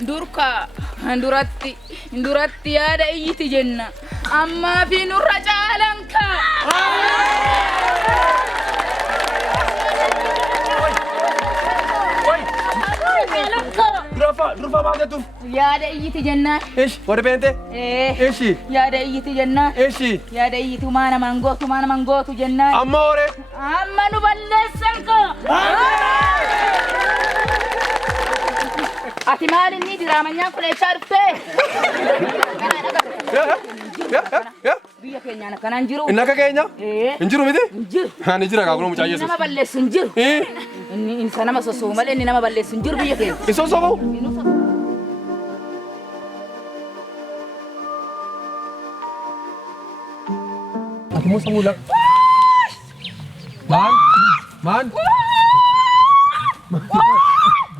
durka duratti yaada iyyiti jenna amma fi nurra caalanka درفا ما عندكم يا دايتي جنة ايش ورا بنتي ايش يا دايتي جنة ايش يا دايتي ما انا منغوتو جنة اموري اما نبلسنكو اتي مالي ني درامنيا كل شارفته يا بيا كينيا كان انجرو انك كينيا انجرو ميدي انجر انا انجر كاغلو مجايس انا ما بلس انجر اني انسان ما سوسو مال اني ما بلس انجر بيا كين يسو سو Aku semula. Man.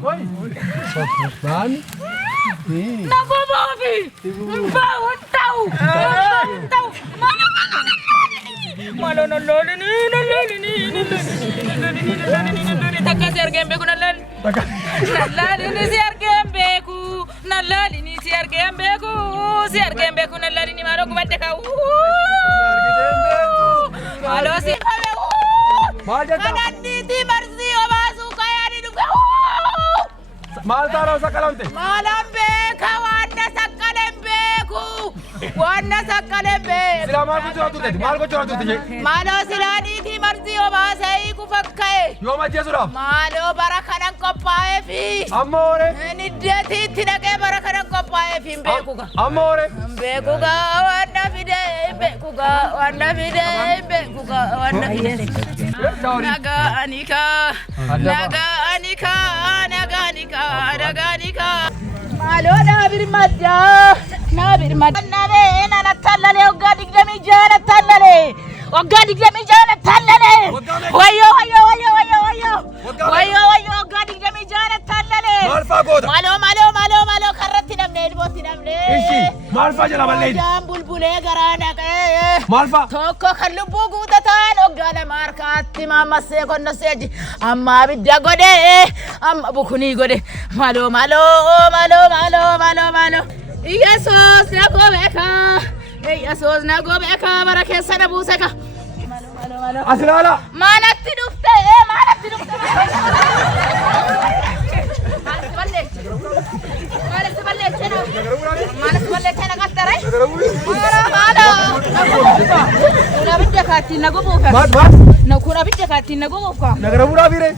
Woi. Man. Nabo babi. Bawon tau. Malo nalani. Taka sergembe ku nalan. Nalani sergembe ku. Nalani sergembe ku. Sergembe ku nalani malo ku batte ka. Malo si kame. Kanani ti marzi obasu kaya ni duga. Mal taro sakalamte. Malambe kawanna sakalembe ku. Wanna sakalembe. Sila mal ko choratu de. Mal ko choratu de. Malo silani ti marzi obasai ku fakkae. Yo ma jesura. Malo barakanan koppae fi. Amore. Niddeti tidake barakanan koppae fi bekuga. Amore. Bekuga wanna fide bekuga wanna fide bekuga wanna fide. Naga anika. Malo nabir madja. Nabe na tallale ogga digdami jana tallale. Wayo ogga digdami jana tallale. Malfa goda. Malo karratti namne ilmooti namne. Ishi. Malfa jala balle. Jam bulbule garana ke. Malfa. Tokko kallubu gudatan ogga la markatti mama se konno seji. Amma bidda gode. Amma bukuni gode. Malo. Yesus na gobeka barake sana buseka. Malo. Asilala. Manatti dufte. Malas balle chena kattare. Malo. Kuna bidda katti nagoboka. Kuna bidda katti nagoboka. Nagara bura bire.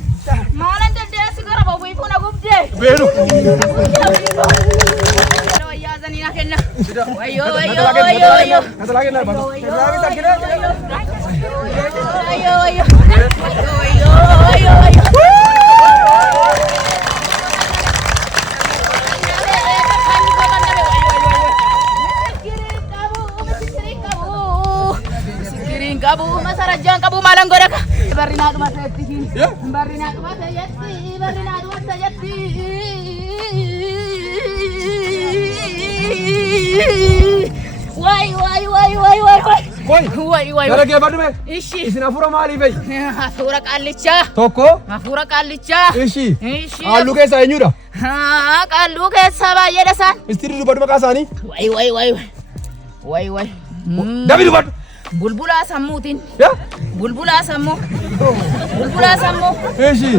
Malan dende sigara babu ifu nagobje. Beru. Zanina kenna. Wayo. Kata lagi na bato. Lagi takira. Wayo. Sikirin kabu masarajan kabu malang godaka. Barina duma sayatti. Barina duma sayatti. Wai. Gara ke badu me. Ishi. Isina fura mali bei. Afura qallicha. Tokko. Afura qallicha. Ishi. Allu ke sa enyuda. Qallu ke saba yedasan. Istiri du badu makasani. Wai. Dabi du badu. Bulbula sammutin. Ya? Bulbula sammu. Ishi.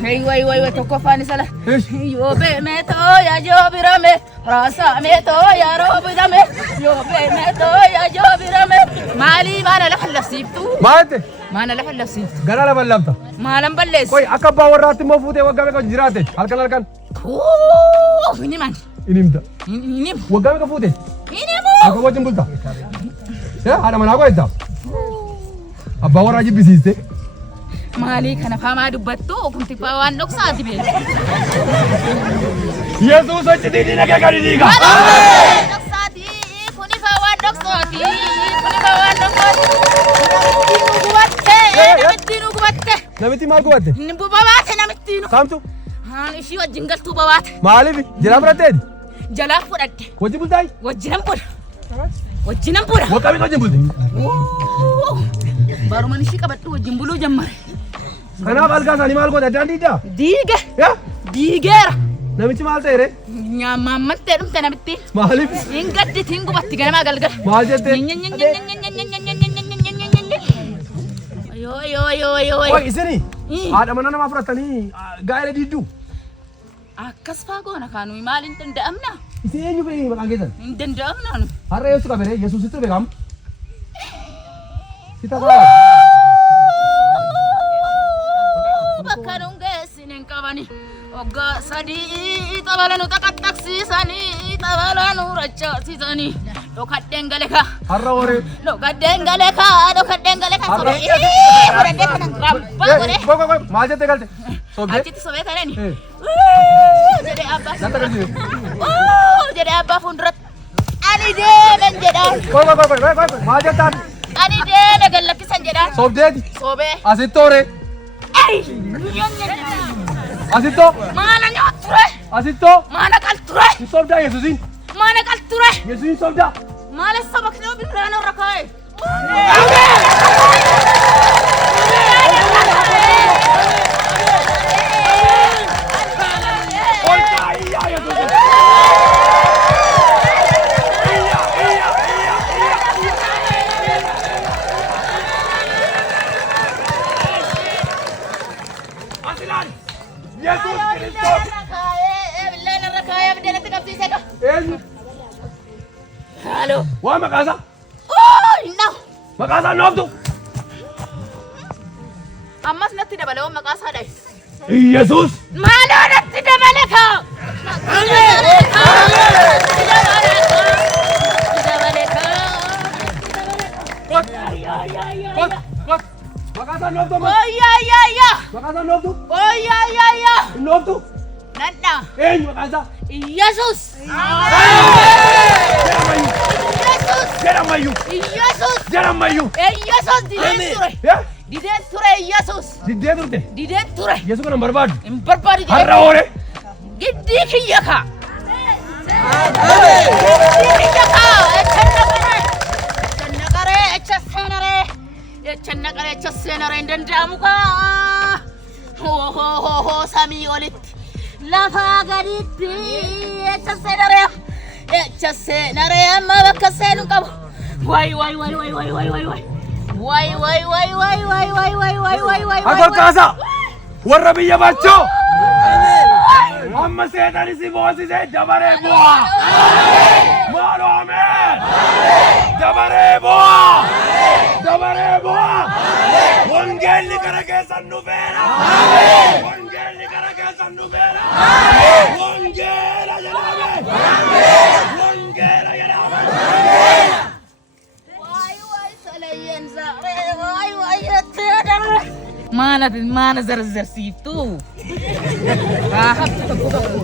Wai tokko fani sala. Ishi. Yo be meto ya jobirame. Rasa meto ya robidame. Yo be meto ya jobirame. Mali mana la fallasibtu. Maate. Mana la fallasibtu. Gara la ballamta. Malam balles. Koi akabba warratti mo fute wagame ko jirate. Halkan. Iniman. Inimta. Inim. Wagame ko fute. Inimu. Ako wajin bulta. Ya ada mana ko etta. Abba waraji bisiste. Mali kana fama dubbattu kunti pawan doksaati be. Yesus ajdi na ke gari diga. Doksaati kuni pawan doksaati. Namiti maal gubatte? Nimbu babaate namittiinu. Saamtu? Haan ishii wajjin galtuu babaate. Maaliif? Jalaa fudhatteeti? Jalaa fudhatte. Wajji bultaay? Wajjinan bula. Wakkamiin wajjin bulte? Baruman ishii qabadhu wajjin buluu jammare. Kanaaf algaa isaanii maal goota? Addaan diidaa? Diige. Yaa? Diigeera. Namichi maal ta'e ree? Nyaamamman ta'e dhumte namitti. Maaliif? Hin gadditi hin gubatti ganamaa galgala. Maal jettee? Oy isini haadha mana namaa fudhatanii gaa'ela didduu. Akkas faagoona kaanu maal hin danda'amna? Isin eenyu fi maqaan keessan? Hin danda'amna. Har'a Yesuus qabere Yesuusitti beekamu. Kita ka'a. Bakka nuun geessin hin qabani. Oggaa sadii xabalanu xaqaxaqsiisanii xabalanu rachaasisanii. Dhokadheen gale kaa. Har'a horii. Dhokadheen gale kaa. Dhokadheen gale kaa. Fudhadhee kanan rabbaa godhe. Maal jettee galte? Sobdee? Achitti sobee kanani. Jedhee abbaa. Nanta galchee. Jedhee abbaa fuulduratti. Ani deemen jedhaan. Maal jettaan? Ani deeme gallakkisan jedhaan. Sobdeeti. Sobee. Asitti horii. Asittoo. Maana nyaat ture. Asittoo. Maana qal ture. Hin sobdaa Yesuusiin. Maana qal ture. Yesuusiin sobdaa. Maala saba kinoo birraan irra kaa'e. Yesuus Kiristoos. Billaan irra kaa'ee abiddanatti qabsiisee dha. Eenyu? Haaloo. Waa maqaasaa? Innaa. Maqaasaa nooftu? Ammas natti dabale waan maqaa isaa dhaye. Yesuus. Maaloo natti dabale kaa. Kot. Maqaasaa nooftu? Oyyaayyaayyaa. Maqaasaa nooftu? Oyyaayyaayyaa. Nooftu? Nadhaa. Eenyu maqaasaa? Yesuus. Jedhamayyuu. Yesuus. Jedhamayyuu. Yesuus dideen ture. Dideen ture Yesuus. Diddee turte? Dideen ture. Yesuus kana hin barbaadu? Hin barbaadu jedhee. Har'a hoore? Giddii kiyya kaa. Giddii kiyya kaa. Echanna qaree. Echa seenaree. Echanna qaree echa seenaree hin danda'amu kaa. Hoo samii olitti. Lafaa gaditti. Echa seenaree. Echa seenaree amma bakka seenu qabu. Waay. Akokkaasaa warra biyya bachoo amma seexani si moosisee dabaree bu'aa. Maaloo ameen. Dabaree bu'aa. Wangeelli gara keessan dhufeera. Wangeelli gara keessan dhufeera. Wangeela jedhame. Wangeela jedhame. Mana zarzarsiiftu. Haftu tokko.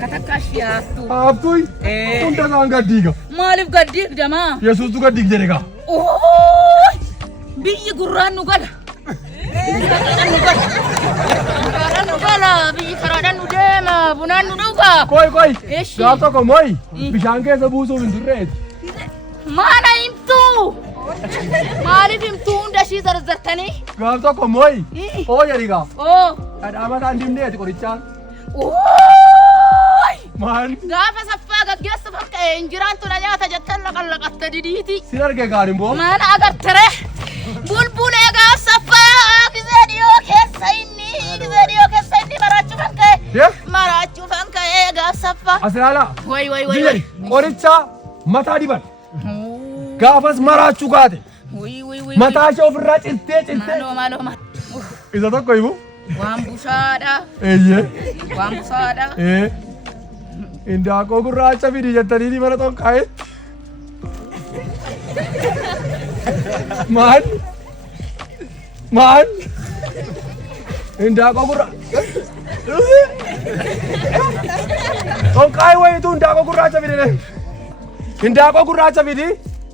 Takka ashiyaatu. Haftuy. Hunda isaan gaddiiga. Maaliif gaddiigdamaa? Yesuustu gaddiig jedhe gaa. Biyyi gurraan nu gala. Biyyi karaadhaan nu deema. Bunaan nu dhuga. Koy. Gaaf tokko mooyi. Bishaan keessa buusuuf hin turreeti. Maana himtuu. Maaliif himtuu hunda ishii zarzartanii? Gaaf tokko mooyi. Oo jedhi gaa. Dhadhaama isaan dimneeti qorichaan. Maal? Gaafa saffaa gaggeessuuf akka injiraan tuna nyaata jettan laqallaqatta didiiti. Sin arge gaarin boo? Maana agartere. Bulbulee gaaf saffaa gizee dhiyoo keessa inni maraachuu kan ka'e gaaf saffaa. As ilaalaa. Way. Qoricha mataa diban. Gaafas maraachuu kaate. Mataa ishee ofirraa cirtee. Maaloo. Isa tokko himu. Waan bushaadha. Eeyyee. Waan busaadha. Indaaqoo gurraacha fidi jettanii mana tonqaa'e. Maal? Indaaqoo gurraacha. Tonqaa'e wayitu indaaqoo gurraacha fidi. Indaaqoo gurraacha fidi.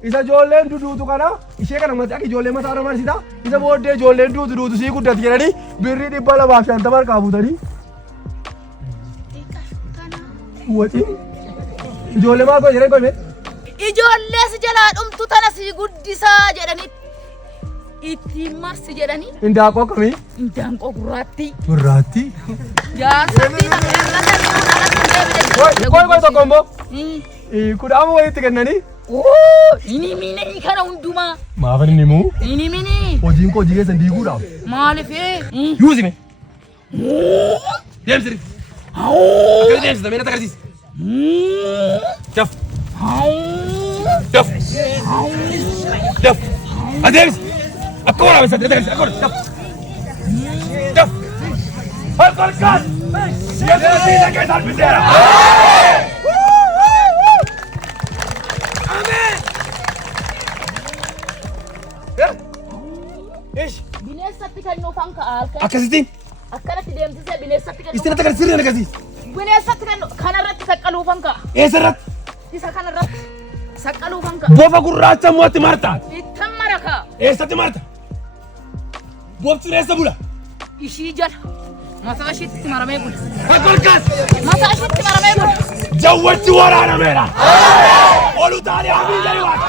Isa ijoolleen duutu kana ishee kana mati akka ijoollee mataa irra marsita. Isa booddee ijoolleen duutu sii guddatti jedhanii birrii 250 harkaa fuutanii. Watiin ijoollee maal godhe jedhanii qoyme? Ijoollee si jalaa dhumtu tana si guddisaa jedhanii ittiin marsi jedhanii. Indaaqoo akkamii? Indaaqoo gurraatti. Gurraatti? Jaarsatti irra to combo. Kudama walitti kennani. Ini mini kana hunduma. Maafan inni mu. Ini mini. Hojiin koo jigeessan diiguudhaaf. Maaliif? Yuusime. Deemsiri. Akka deemsita meena tagarsiis. Daf. Daf. Daf. Adeemis. Akka waraabessa tagarsiis. Akka daf. Daf. Harkol kaas. Yesuus isa keessaan biseera. Bineensatti kan nuufan ka'aalka. Akkasitiin. Akkanatti deemsisee bineensatti kan Istiin akka sirriin agarsiis. bineensatti kan kanarratti saqqaluufan ka'a. Eessarratti? Isa kanarratti saqqaluufan ka'a. Bofa gurraacha mootti marta. Ittan mara ka'a. Eessatti marta? Bofti reessa bula. Ishii jala mataa ishiitti maramee bula. Harkol kaas. Mataa ishiitti maramee bula. Jawwachi waraanameera. Olu taanee hamiin jedhi waan.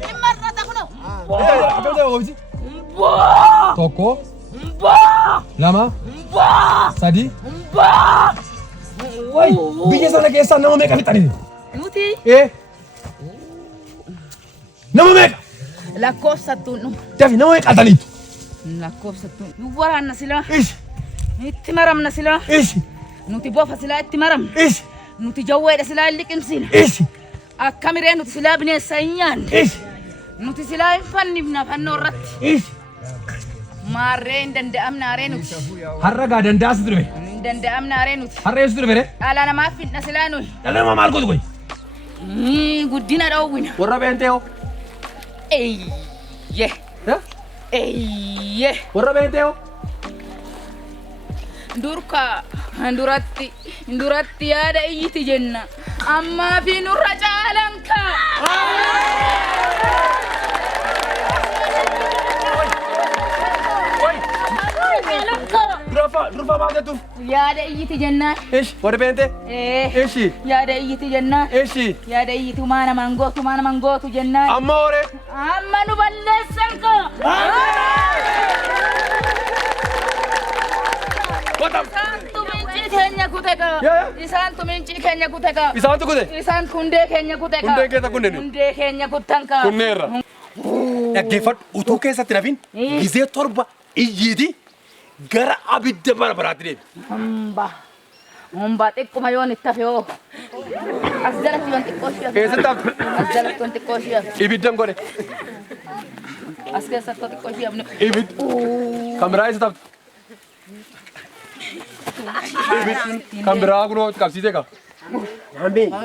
Dhimma irratti kunoo. Akkam ta'e oomishni? Tokko. Lama. Sadi. Biyya sana keessaa nama meeqa fixanii? Nuti Nama meeqa? lakkoofsattuun dhuma. Dafi nama meeqa hataniitu? Lakkoofsattuun. Nu waraanna silaa. Ishi. Itti maramna silaa. Ishi. Nuti bofa silaa itti maramna. Ishi. Nuti jawweedha silaa hin liqimsina. Ishi. Akka miree nuti silaa bineensa hin nyaanne. Ishi. Nuti silaa hin fannifna fannoo irratti. Ishi. Maarree hin danda'amna aree nuti. Har'a gaa danda'aas ture. Hin danda'amna aree nuti. Har'a eessu ture bere? Dhala namaaf fidna silaa nuyi. Dhala namaa maal gootu goyi? Guddina dhoowwina. Warra beentee hoo? Eeyyee. Eeyyee. Warra beentee hoo? Durka duratti yaada iyyiti jenna. Ammaa fi nurra caalanka. Durfa maal jettuun? Yaada iyyiti jennaan. Ishi. Warra beentee? Ishi. Yaada iyyiti jennaan. Ishi. Yaada iyyiti maana mangootu jennaan. Amma hooree? Amma nu balleessan ka. Isaantu mincii keenya kute ka. Isaantu mincii keenya kute ka. Isaantu kute? Isaan hundee keenya kute ka. Hundee keessa kunneen? Hundee keenya kuttan ka. Kunneerra. Dhaggeeffadhu utuu keessatti nafin gisee torba iyyiiti gara abidda bara baraatti deebi. Hambaa xiqquma yoon itti hafe hoo. As jalatti yoon xiqqoo ishee hafe. Eessatti hafe? As jalatti yoon xiqqoo ishee hafe. Ibiddan godhe. As keessatti yoon xiqqoo ishee hafne. Ibidda. Kan biraa eessatti hafte? Kan biraa kunoo qabsiisee qaba.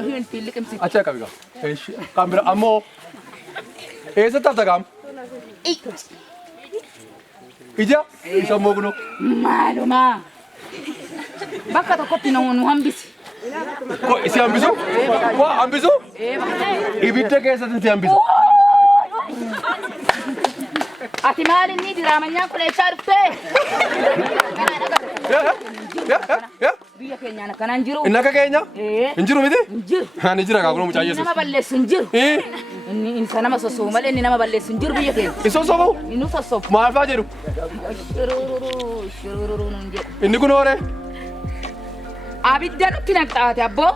Hin fiilli qimsi. Achi qabi qaba. Kan biraa ammoo eessatti hafte qaama? Ija? Isa immoo kunoo? Maalumaa. Bakka tokkotti nu hambisi. Isi hambisu? Waa hambisu? Ibidda keessatti itti hambisu. Ati maali inni diraamanyaa kuleechaa dhuftee? Biyya keenyaan akkanaan jiru. Inni akka keenya? Hin jiru miti? Hin jiru. Ni jira kaa kunoo mucaa Yesuus. Nama balleessu hin jiru. Inni isa nama sossoobu malee inni nama balleessu hin jiru biyya keenya. Hin sossoobu? Inni sossoobu. Maal fa'aa jedhu? Shurururu nun jedhu. Inni kun hooree? Abidda nutti naqxaate abboo.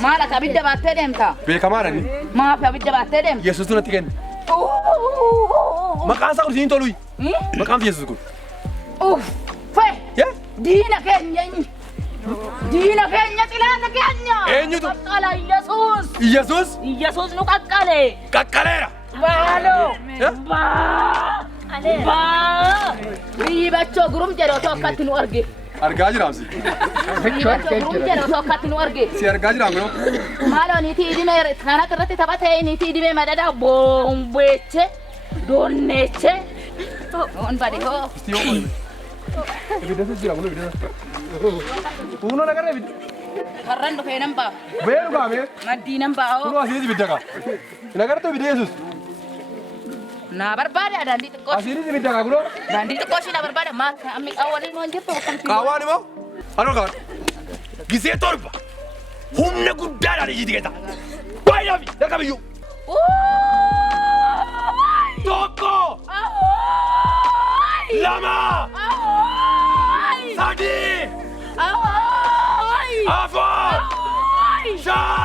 Maal ati abidda baattee deemtaa? Beekamaadha inni. Maaf abidda baattee deemta? Yesuustu natti kenne. Maqaan isaa kun siin toluyi. Maqaan Yesuus kun. Fa'i. Diina keenya inni. Diina keenya xilaata keenya. Eenyutu? Qaqqala Yesuus. Yesuus? Yesuus nu qaqqale. Qaqqaleera. Baaloo. Baa. Biyyi bachoo gurum jedhe otoo akkatti nu arge. Argaa jiraamsi. Biyyi bachoo gurum jedhe otoo akkatti nu arge. Si argaa jiraam kunoo. Maaloo niitii idimee kanatti irratti taphatee niitii idimee madadaa boombeeche doonneeche. On bade hoo. Ibidda jira kunoo ibidda. Kunoo nagarra ibidda. Karran dhufee nan ba'a. Beenu kaa bee. Maddii nan ba'a hoo. Kunoo asiin ibidda kaa. Nagarra ibidda Yesuus. Naa barbaade daandii xiqqoo. Asiin ibidda kaa kunoo. Daandii xiqqoo ishee naa barbaade maa ammi awwaliin waan jirtu akkamti. Qaawwaan immoo. Anoo kaa. Gisee torba. Humna guddaadhaan ijjiiti keessa. Baay'ee fi darqabiyyuu. Tokko. Lama. Sadi. afur, shan.